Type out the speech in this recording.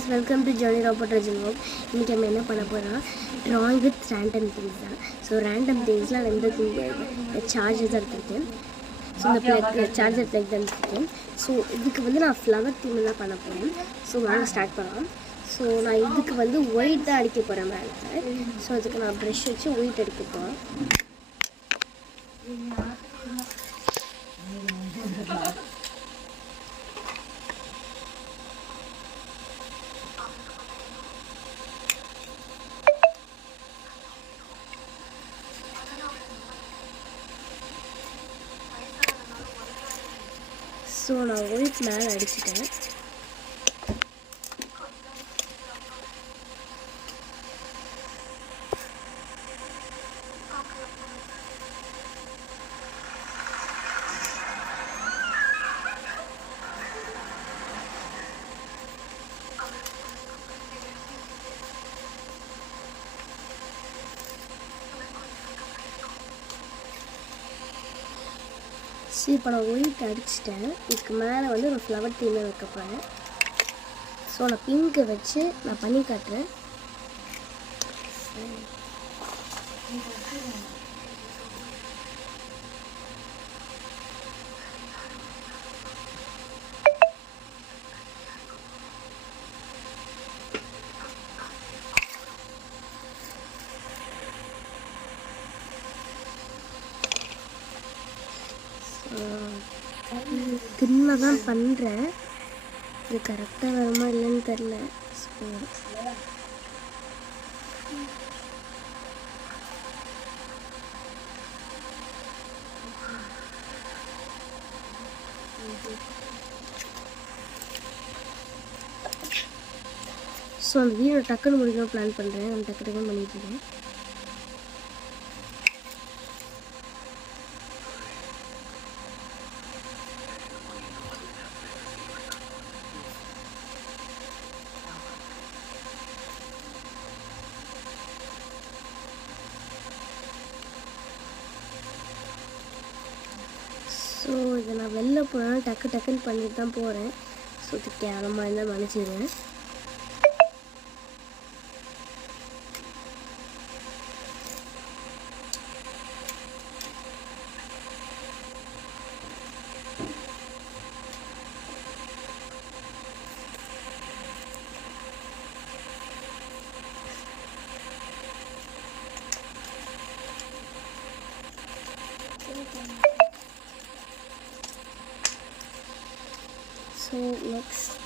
guys, welcome to Johnny Robert Rajin Work. இன்னைக்கு நம்ம என்ன பண்ண போறோம்னா drawing with random things தான். So random thingsல நான் இந்த சார்ஜஸ் எடுத்துட்டேன். So இந்த plug சார்ஜர் plug தான் எடுத்துட்டேன். So இதுக்கு வந்து நான் flower theme தான் பண்ண போறேன். So வாங்க ஸ்டார்ட் பண்ணலாம். So நான் இதுக்கு வந்து ஒயிட் தான் அடிக்க போறேன் மேல. So அதுக்கு நான் brush வச்சு ஒயிட் அடிக்க போறேன். ஸோ நான் ஒயிட் மேலே அடிச்சிட்டேன். சரி, இப்போ நான் ஒயிட் அடிச்சிட்டேன். இதுக்கு மேலே வந்து ஒரு ஃப்ளவர் தீமை வைக்க போகிறேன். ஸோ நான் பிங்க்கை வச்சு நான் பண்ணி காட்டுறேன். திரும்ப தான் பண்ணுறேன். இது கரெக்டாக வருமா இல்லைன்னு தெரில. ஸோ அந்த வீடியோ டக்குன்னு முடிக்கணும் பிளான் பண்ணுறேன். நான் டக்கு டக்குன்னு பண்ணிட்டுருக்கேன். ஸோ இதை நான் வெளில போனால் டக்குன்னு பண்ணிட்டு தான் போகிறேன். ஸோ இது கேவலமாக இருந்தால் மன்னிச்சிடுவேன். So next